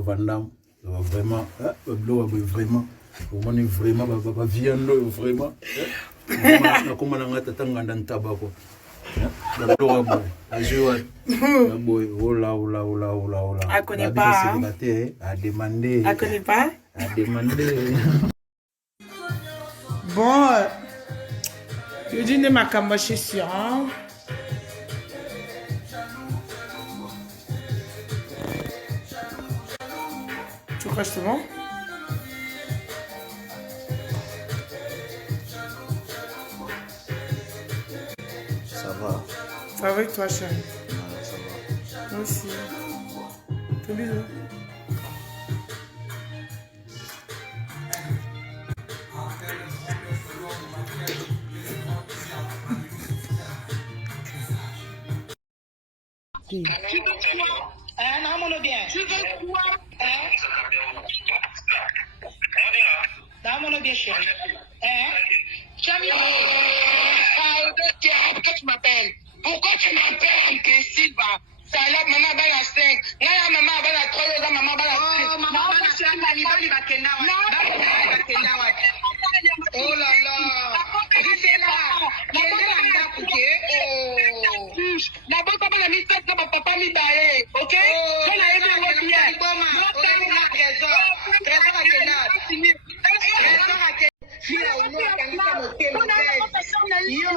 Vandam, vraiment, vraiment, on est vraiment, viande, vraiment. Comment on a tatanga dans tabac. Elle connaît pas. À demander. Elle connaît pas. À demander. Bon, je dis de ma cambache sur. Tu crois que c'est bon? Ça va. Ça va avec toi, chérie? Ça va. Moi aussi. Fais bisous. Tu veux quoi? Non, mon bien. Tu veux quoi? Non, mon bien, chérie. Chami. Pourquoi tu m'appelles? Pourquoi tu m'appelles, Silva? Salade, maman, va la 5. Naya, maman, va la 3. Maman, va la 6. Oh, maman, va la 5. Oh là là. C'est là. D'abord, papa a mis tête, papa mi baé, ok? On a aimé votre bien. Trésor à Kenad. Trésor à Kenad. Yo,